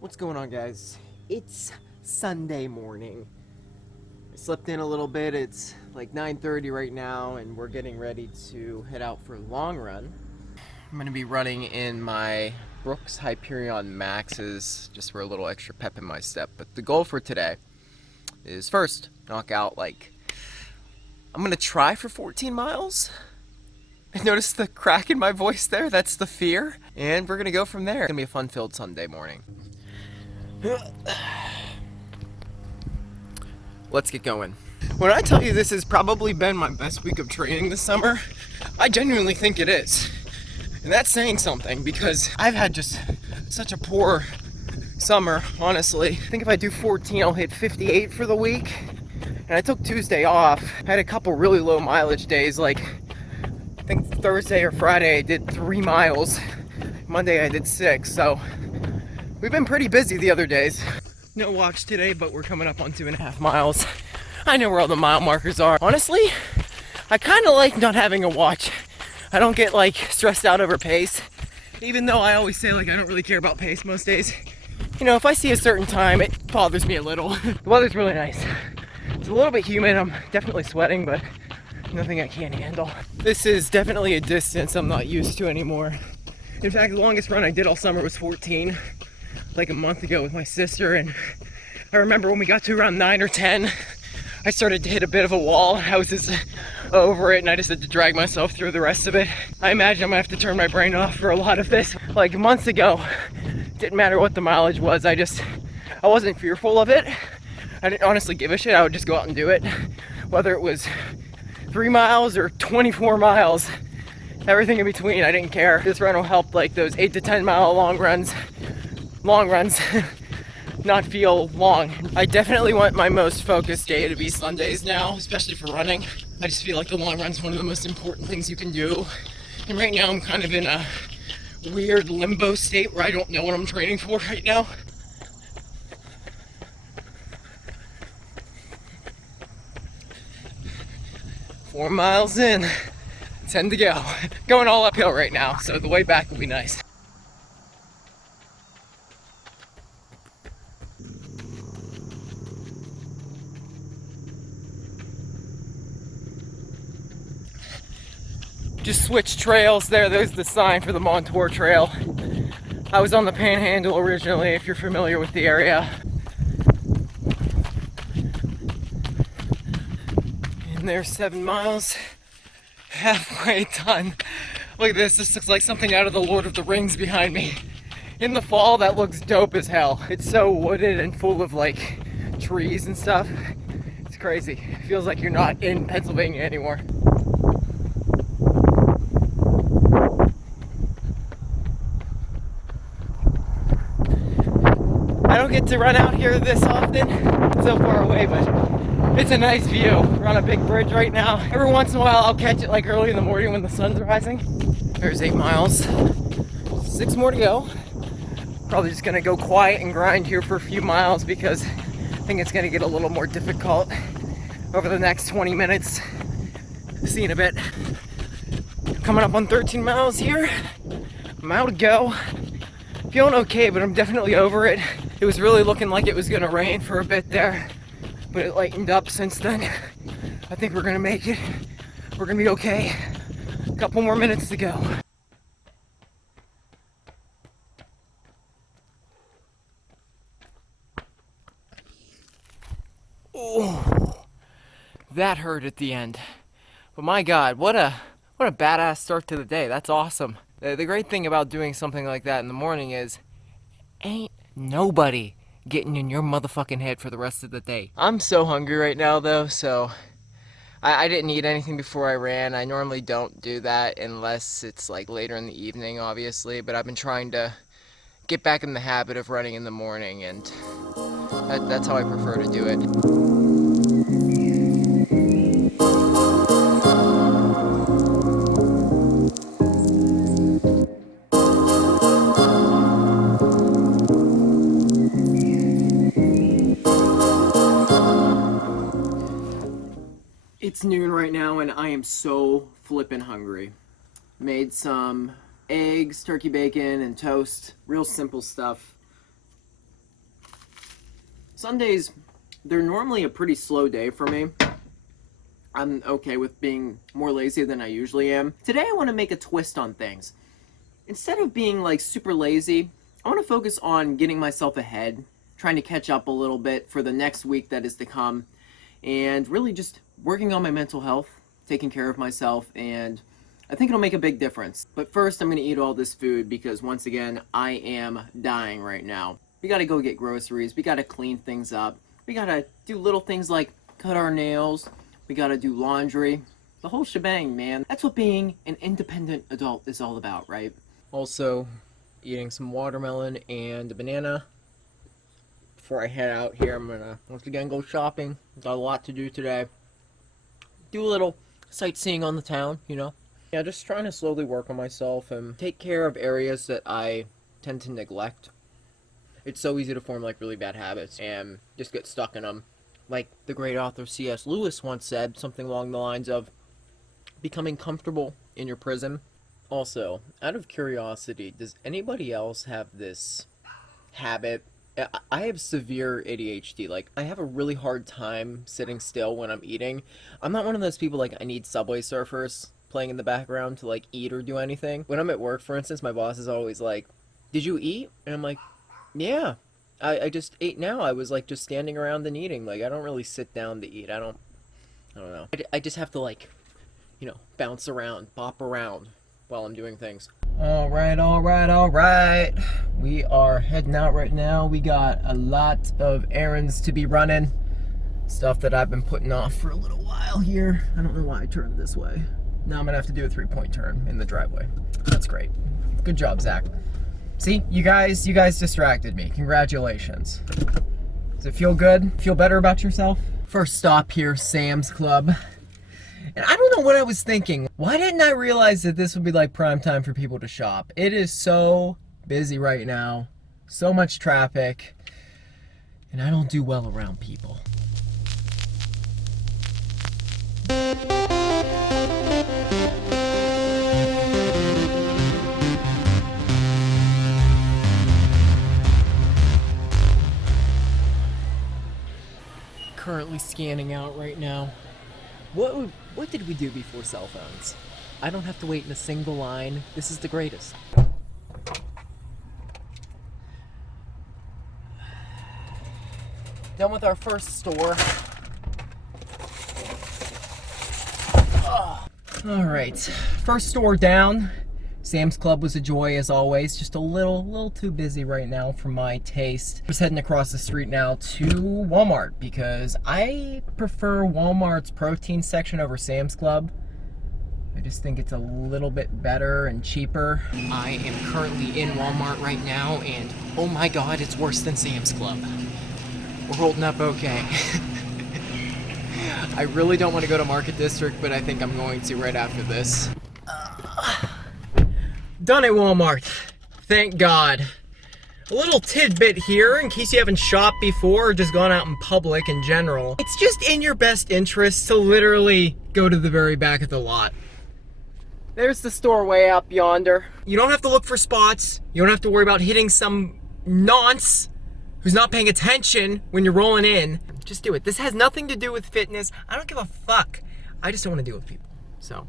What's going on, guys? It's Sunday morning. I slept in a little bit. It's like 9:30 right now, and we're getting ready to head out for a long run. I'm gonna be running in my Brooks Hyperion Maxes just for a little extra pep in my step. But the goal for today is first knock out I'm gonna try for 14 miles. I noticed the crack in my voice there. That's the fear, and we're gonna go from there. It's gonna be a fun-filled Sunday morning. Let's get going. When I tell you this has probably been my best week of training this summer, I genuinely think it is. And that's saying something because I've had just such a poor summer, honestly. I think if I do 14, I'll hit 58 for the week. And I took Tuesday off. I had a couple really low mileage days, like I think Thursday or Friday I did 3 miles. Monday I did 6, so we've been pretty busy the other days. No watch today, but we're coming up on 2.5 miles. I know where all the mile markers are. Honestly, I kind of like not having a watch. I don't get stressed out over pace, even though I always say I don't really care about pace most days. You know, if I see a certain time, it bothers me a little. The weather's really nice. It's a little bit humid. I'm definitely sweating, but nothing I can't handle. This is definitely a distance I'm not used to anymore. In fact, the longest run I did all summer was 14. Like a month ago with my sister, and I remember when we got to around 9 or 10, I started to hit a bit of a wall. I was just over it, and I just had to drag myself through the rest of it. I imagine I'm gonna have to turn my brain off for a lot of this. Like months ago, didn't matter what the mileage was, I wasn't fearful of it. I didn't honestly give a shit. I would just go out and do it, whether it was 3 miles or 24 miles, everything in between. I didn't care. This run will help those 8 to 10 mile long runs not feel long. I definitely want my most focused day to be Sundays now, especially for running. I just feel like the long run's one of the most important things you can do. And right now I'm kind of in a weird limbo state where I don't know what I'm training for right now. Four miles in, 10 to go. Going all uphill right now, so the way back will be nice. Just switched trails there. There's the sign for the Montour Trail. I was on the Panhandle originally, if you're familiar with the area. And there's 7 miles. Halfway done. Look at this. This looks like something out of the Lord of the Rings behind me. In the fall, that looks dope as hell. It's so wooded and full of trees and stuff. It's crazy. It feels like you're not in Pennsylvania anymore. I don't get to run out here this often, so far away, but it's a nice view. We're on a big bridge right now. Every once in a while I'll catch it early in the morning when the sun's rising. There's 8 miles. 6 more to go. Probably just gonna go quiet and grind here for a few miles because I think it's gonna get a little more difficult over the next 20 minutes. See you in a bit. Coming up on 13 miles here. A mile to go. Feeling okay, but I'm definitely over it. It was really looking like it was gonna rain for a bit there, but it lightened up since then. I think we're gonna make it. We're gonna be okay. A couple more minutes to go. Oh, that hurt at the end. But my God, what a badass start to the day. That's awesome. The great thing about doing something like that in the morning is ain't nobody getting in your motherfucking head for the rest of the day. I'm so hungry right now though, so I didn't eat anything before I ran. I normally don't do that unless it's later in the evening, obviously, but I've been trying to get back in the habit of running in the morning, and that's how I prefer to do it. It's noon right now and I am so flippin' hungry. Made some eggs, turkey bacon, and toast. Real simple stuff. Sundays, they're normally a pretty slow day for me. I'm okay with being more lazy than I usually am. Today I want to make a twist on things. Instead of being like super lazy, I want to focus on getting myself ahead, trying to catch up a little bit for the next week that is to come, and really just working on my mental health, taking care of myself, and I think it'll make a big difference. But first I'm going to eat all this food because once again, I am dying right now. We got to go get groceries, we got to clean things up, we got to do little things like cut our nails, we got to do laundry, the whole shebang, man. That's what being an independent adult is all about, right? Also, eating some watermelon and a banana. Before I head out here, I'm gonna once again go shopping. Got a lot to do today. Do a little sightseeing on the town, you know? Yeah, just trying to slowly work on myself and take care of areas that I tend to neglect. It's so easy to form like really bad habits and just get stuck in them. Like the great author C.S. Lewis once said, something along the lines of becoming comfortable in your prison. Also, out of curiosity, does anybody else have this habit? I have severe ADHD. Like, I have a really hard time sitting still when I'm eating. I'm not one of those people, like, I need Subway Surfers playing in the background to, like, eat or do anything. When I'm at work, for instance, my boss is always like, "Did you eat?" And I'm like, "Yeah. I just ate now. I was, like, just standing around and eating. Like, I don't really sit down to eat. I don't know. I just have to, like, you know, bounce around, bop around while I'm doing things." Alright. We are heading out right now. We got a lot of errands to be running. Stuff that I've been putting off for a little while here. I don't know why I turned this way. Now I'm gonna have to do a 3-point turn in the driveway. That's great. Good job, Zach. See, you guys distracted me. Congratulations. Does it feel good? Feel better about yourself? First stop here, Sam's Club. And I don't know what I was thinking. Why didn't I realize that this would be like prime time for people to shop? It is so busy right now. So much traffic. And I don't do well around people. Currently scanning out right now. What did we do before cell phones? I don't have to wait in a single line. This is the greatest. Done with our first store. Alright, first store down. Sam's Club was a joy as always, just a little too busy right now for my taste. Just heading across the street now to Walmart because I prefer Walmart's protein section over Sam's Club. I just think it's a little bit better and cheaper. I am currently in Walmart right now and oh my god, it's worse than Sam's Club. We're holding up okay. I really don't want to go to Market District, but I think I'm going to right after this. Done at Walmart. Thank God. A little tidbit here, in case you haven't shopped before or just gone out in public in general. It's just in your best interest to literally go to the very back of the lot. There's the store way up yonder. You don't have to look for spots. You don't have to worry about hitting some nonce who's not paying attention when you're rolling in. Just do it. This has nothing to do with fitness. I don't give a fuck. I just don't want to deal with people. So,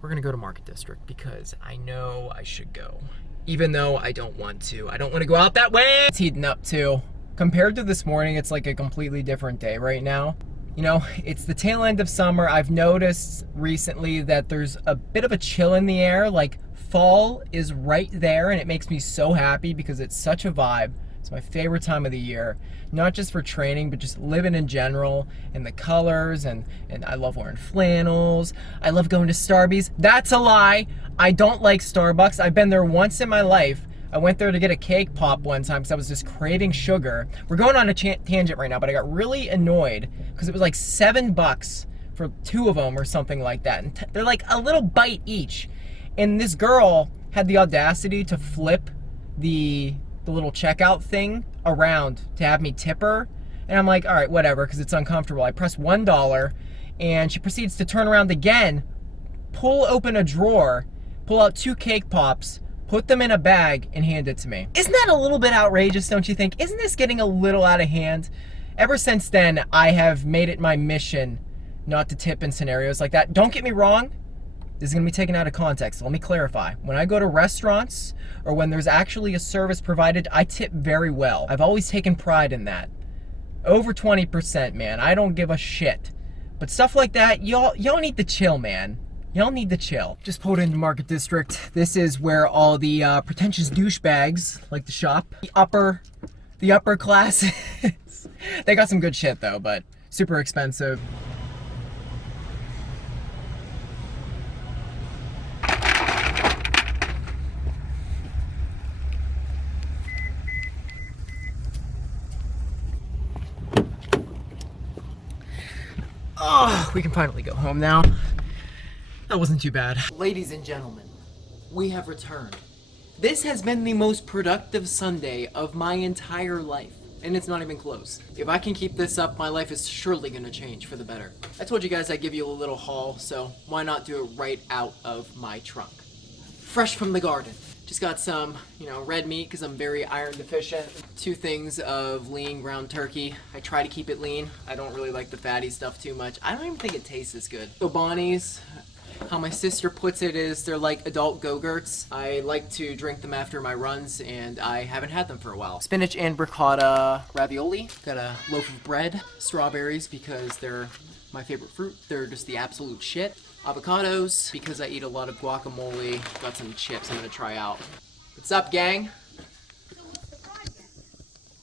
we're gonna go to Market District because I know I should go. Even though I don't want to. I don't want to go out that way. It's heating up too. Compared to this morning, it's like a completely different day right now. You know, it's the tail end of summer. I've noticed recently that there's a bit of a chill in the air. Like, fall is right there and it makes me so happy because it's such a vibe. It's my favorite time of the year, not just for training, but just living in general, and the colors, and I love wearing flannels. I love going to Starbucks. That's a lie. I don't like Starbucks. I've been there once in my life. I went there to get a cake pop one time because I was just craving sugar. We're going on a tangent right now, but I got really annoyed because it was like $7 for 2 of them or something like that. And they're like a little bite each. And this girl had the audacity to flip the little checkout thing around to have me tip her. And I'm like, all right, whatever, because it's uncomfortable. I press $1 and she proceeds to turn around again, pull open a drawer, pull out 2 cake pops, put them in a bag, and hand it to me. Isn't that a little bit outrageous, don't you think? Isn't this getting a little out of hand? Ever since then, I have made it my mission not to tip in scenarios like that. Don't get me wrong, this is going to be taken out of context. Let me clarify. When I go to restaurants or when there's actually a service provided, I tip very well. I've always taken pride in that. Over 20%, man. I don't give a shit. But stuff like that, y'all need to chill, man. Y'all need to chill. Just pulled into Market District. This is where all the pretentious douchebags like to shop. The upper class. They got some good shit though, but super expensive. Oh, we can finally go home now. That wasn't too bad. Ladies and gentlemen, we have returned. This has been the most productive Sunday of my entire life, and it's not even close. If I can keep this up, my life is surely gonna change for the better. I told you guys I'd give you a little haul, so why not do it right out of my trunk? Fresh from the garden. Just got some, red meat because I'm very iron deficient. 2 things of lean ground turkey. I try to keep it lean. I don't really like the fatty stuff too much. I don't even think it tastes as good. So Bonnie's, how my sister puts it is they're like adult Go-Gurts. I like to drink them after my runs and I haven't had them for a while. Spinach and ricotta ravioli. Got a loaf of bread. Strawberries because they're my favorite fruit. They're just the absolute shit. Avocados, because I eat a lot of guacamole. Got some chips I'm gonna try out. What's up, gang?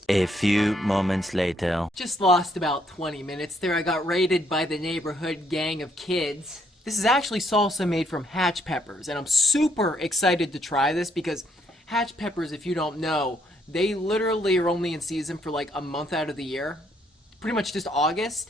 A few moments later. Just lost about 20 minutes there. I got raided by the neighborhood gang of kids. This is actually salsa made from hatch peppers, and I'm super excited to try this because hatch peppers, if you don't know, they literally are only in season for like a month out of the year. Pretty much just August.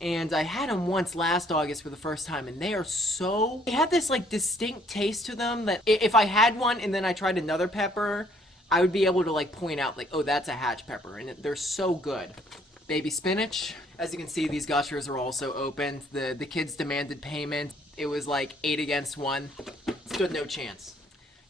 And I had them once last August for the first time, and they had this like distinct taste to them that if I had one and then I tried another pepper, I would be able to like point out like, oh, that's a hatch pepper, and they're so good. Baby spinach. As you can see, these gushers are also open. The kids demanded payment. It was like 8 against 1. Stood no chance.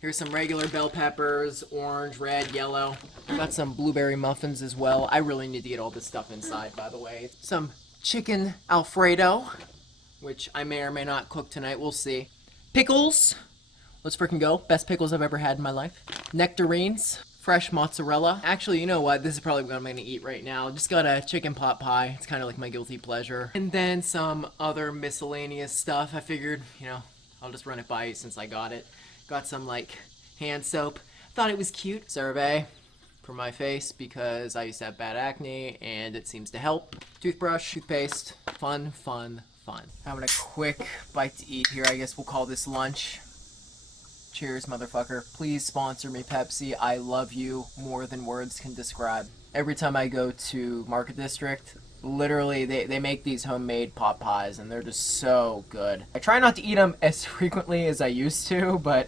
Here's some regular bell peppers, orange, red, yellow. Got some blueberry muffins as well. I really need to get all this stuff inside, by the way. Some chicken Alfredo, which I may or may not cook tonight, we'll see. Pickles, let's freaking go. Best pickles I've ever had in my life. Nectarines, fresh mozzarella. Actually, you know what, this is probably what I'm gonna eat right now. Just got a chicken pot pie, it's kind of like my guilty pleasure. And then some other miscellaneous stuff. I figured, I'll just run it by you since I got it. Got some like hand soap, thought it was cute. CeraVe for my face because I used to have bad acne and it seems to help. Toothbrush, toothpaste, fun. Having a quick bite to eat here. I guess we'll call this lunch. Cheers, motherfucker. Please sponsor me, Pepsi. I love you more than words can describe. Every time I go to Market District, literally they make these homemade pot pies and they're just so good. I try not to eat them as frequently as I used to, but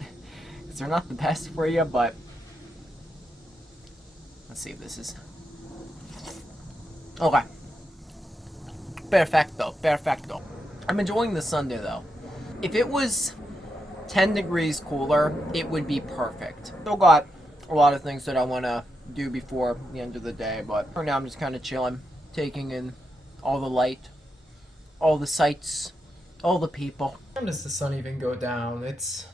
they're not the best for you, but let's see if this is... Okay. Perfecto. I'm enjoying the Sunday though. If it was 10 degrees cooler, it would be perfect. Still got a lot of things that I want to do before the end of the day, but for now I'm just kind of chilling, taking in all the light, all the sights, all the people. When does the sun even go down? It's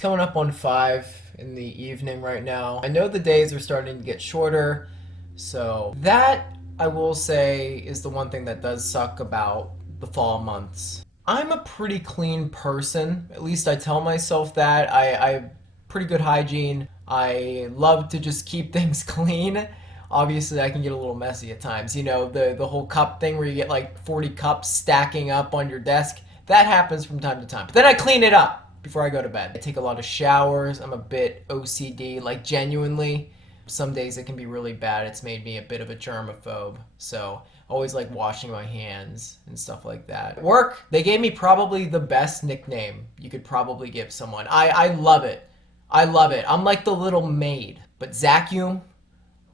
coming up on 5 in the evening right now. I know the days are starting to get shorter, so that, I will say, is the one thing that does suck about the fall months. I'm a pretty clean person, at least I tell myself that. I have pretty good hygiene. I love to just keep things clean. Obviously, I can get a little messy at times. The whole cup thing where you get like 40 cups stacking up on your desk. That happens from time to time. But then I clean it up before I go to bed. I take a lot of showers. I'm a bit OCD, like genuinely. Some days it can be really bad. It's made me a bit of a germaphobe. So always like washing my hands and stuff like that. At work, they gave me probably the best nickname you could probably give someone. I love it. I'm like the little maid. But Zacuum,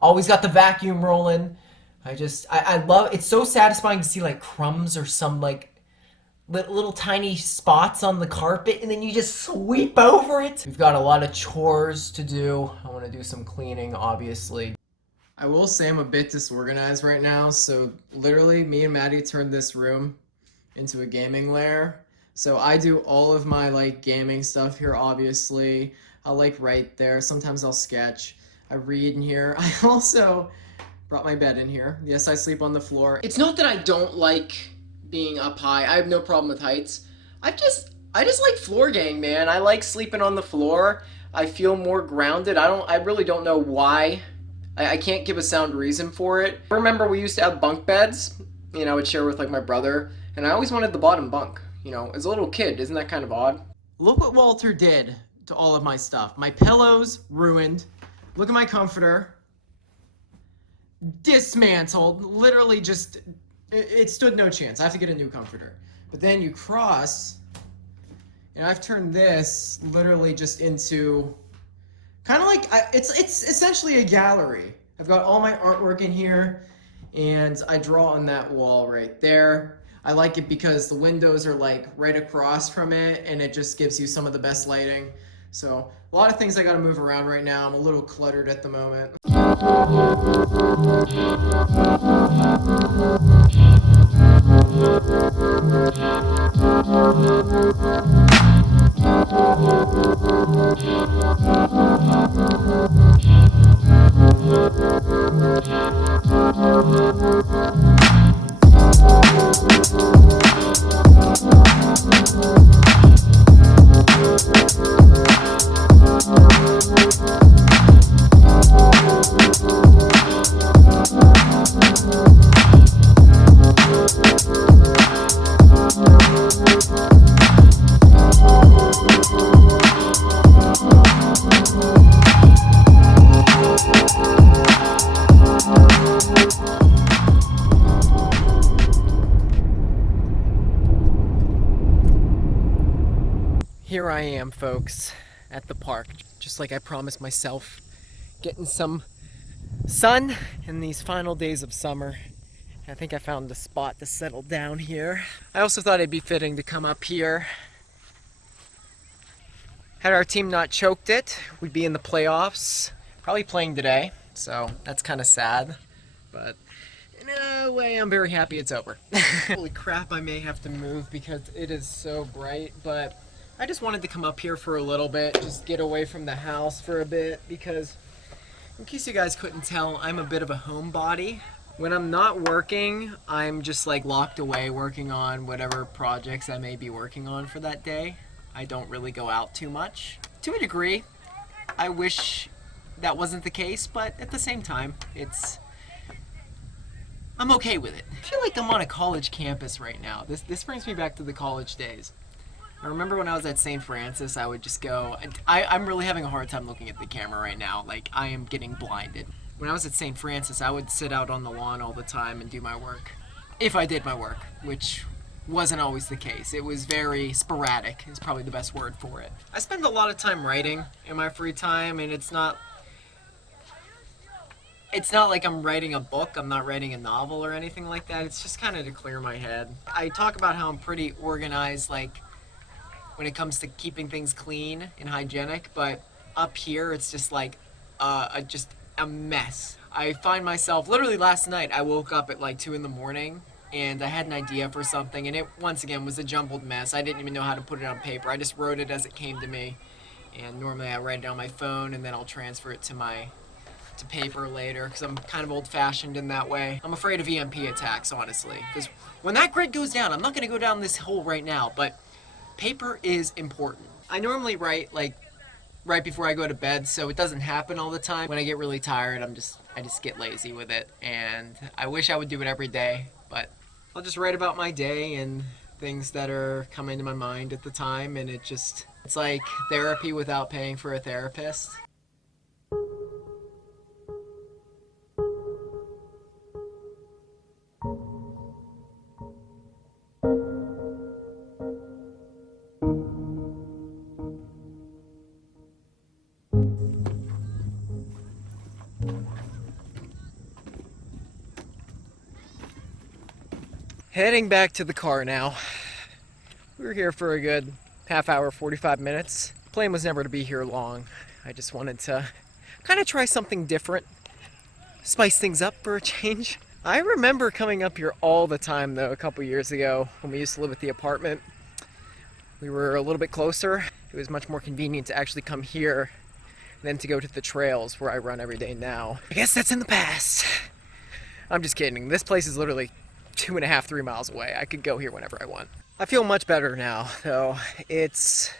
always got the vacuum rolling. I love, it's so satisfying to see like crumbs or some like little tiny spots on the carpet and then you just sweep over it. We've got a lot of chores to do. I want to do some cleaning, obviously. I will say I'm a bit disorganized right now, so literally me and Maddie turned this room into a gaming lair. So I do all of my like gaming stuff here, obviously. I'll like write there. Sometimes I'll sketch. I read in here. I also brought my bed in here. Yes, I sleep on the floor. It's not that I don't like being up high. I have no problem with heights. I just like floor gang, man. I like sleeping on the floor. I feel more grounded. I really don't know why. I can't give a sound reason for it. I remember we used to have bunk beds, I would share with like my brother, and I always wanted the bottom bunk. As a little kid, isn't that kind of odd? Look what Walter did to all of my stuff. My pillows ruined. Look at my comforter. Dismantled. Literally just, it stood no chance. I have to get a new comforter. But then you cross, and I've turned this literally just into kind of like, it's essentially a gallery. I've got all my artwork in here, and I draw on that wall right there. I like it because the windows are like right across from it, and it just gives you some of the best lighting. So a lot of things I gotta move around right now. I'm a little cluttered at the moment. Here I am, folks, at the park, just like I promised myself, getting some sun in these final days of summer. I think I found a spot to settle down here. I also thought it'd be fitting to come up here. Had our team not choked it, we'd be in the playoffs, probably playing today, so that's kind of sad, but in a way I'm very happy it's over. Holy crap, I may have to move because it is so bright, but I just wanted to come up here for a little bit, just get away from the house for a bit, because in case you guys couldn't tell, I'm a bit of a homebody. When I'm not working, I'm just like locked away working on whatever projects I may be working on for that day. I don't really go out too much. To a degree, I wish that wasn't the case, but at the same time, I'm okay with it. I feel like I'm on a college campus right now. This brings me back to the college days. I remember when I was at St. Francis, I would just go, I'm really having a hard time looking at the camera right now, like I am getting blinded. When I was at St. Francis, I would sit out on the lawn all the time and do my work. If I did my work, which wasn't always the case. It was very sporadic, is probably the best word for it. I spend a lot of time writing in my free time, and it's not like I'm writing a book, I'm not writing a novel or anything like that. It's just kind of to clear my head. I talk about how I'm pretty organized, like when it comes to keeping things clean and hygienic, but up here it's just like just a mess. I find myself, literally last night, I woke up at like 2 in the morning and I had an idea for something, and it once again was a jumbled mess. I didn't even know how to put it on paper. I just wrote it as it came to me, and normally I write it on my phone and then I'll transfer it to paper later, because I'm kind of old-fashioned in that way. I'm afraid of EMP attacks, honestly, because when that grid goes down, I'm not going to go down this hole right now, but paper is important. I normally write like right before I go to bed, so it doesn't happen all the time. When I get really tired, I just get lazy with it, and I wish I would do it every day, but I'll just write about my day and things that are coming to my mind at the time, and it's like therapy without paying for a therapist. Heading back to the car now. We were here for a good half hour, 45 minutes. The plan was never to be here long. I just wanted to kind of try something different. spice things up for a change. I remember coming up here all the time though a couple years ago when we used to live at the apartment. We were a little bit closer. It was much more convenient to actually come here than to go to the trails where I run every day now. I guess that's in the past. I'm just kidding. This place is literally 2.5, 3 miles away. I could go here whenever I want. I feel much better now, though. It's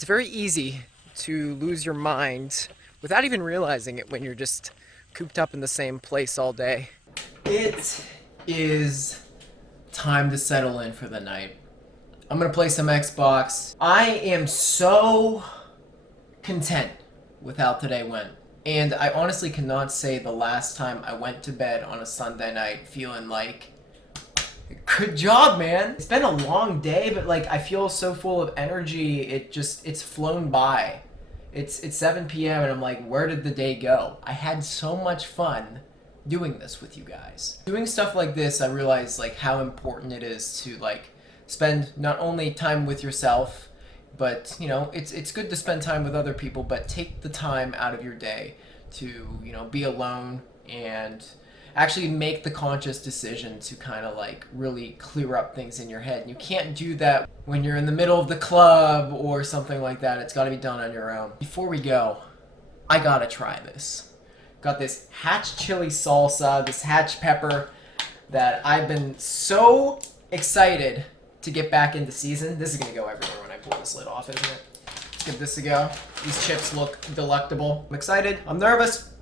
very easy to lose your mind without even realizing it when you're just cooped up in the same place all day. It is time to settle in for the night. I'm gonna play some Xbox. I am so content with how today went. And I honestly cannot say the last time I went to bed on a Sunday night feeling like, good job, man. It's been a long day, but like I feel so full of energy. It's flown by. It's 7 p.m. and I'm like, where did the day go? I had so much fun doing this with you guys. Doing stuff like this, I realize like how important it is to like spend not only time with yourself, but you know, it's good to spend time with other people, but take the time out of your day to, you know, be alone and actually make the conscious decision to kind of like really clear up things in your head. And you can't do that when you're in the middle of the club or something like that. It's got to be done on your own. Before we go, I gotta try this. Got this Hatch chili salsa, this Hatch pepper that I've been so excited to get back into season. This is gonna go everywhere when I pull this lid off, isn't it? Let's give this a go. These chips look delectable. I'm excited. I'm nervous.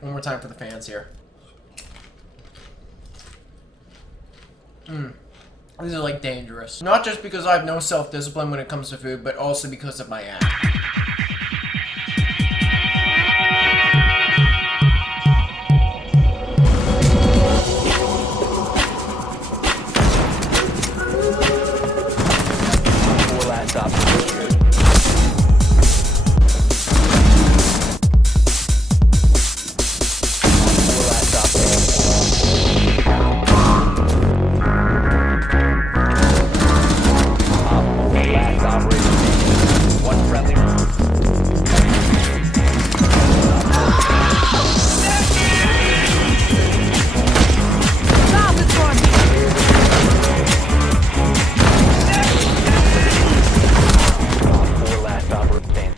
One more time for the fans here. These are like dangerous. Not just because I have no self-discipline when it comes to food, but also because of my act.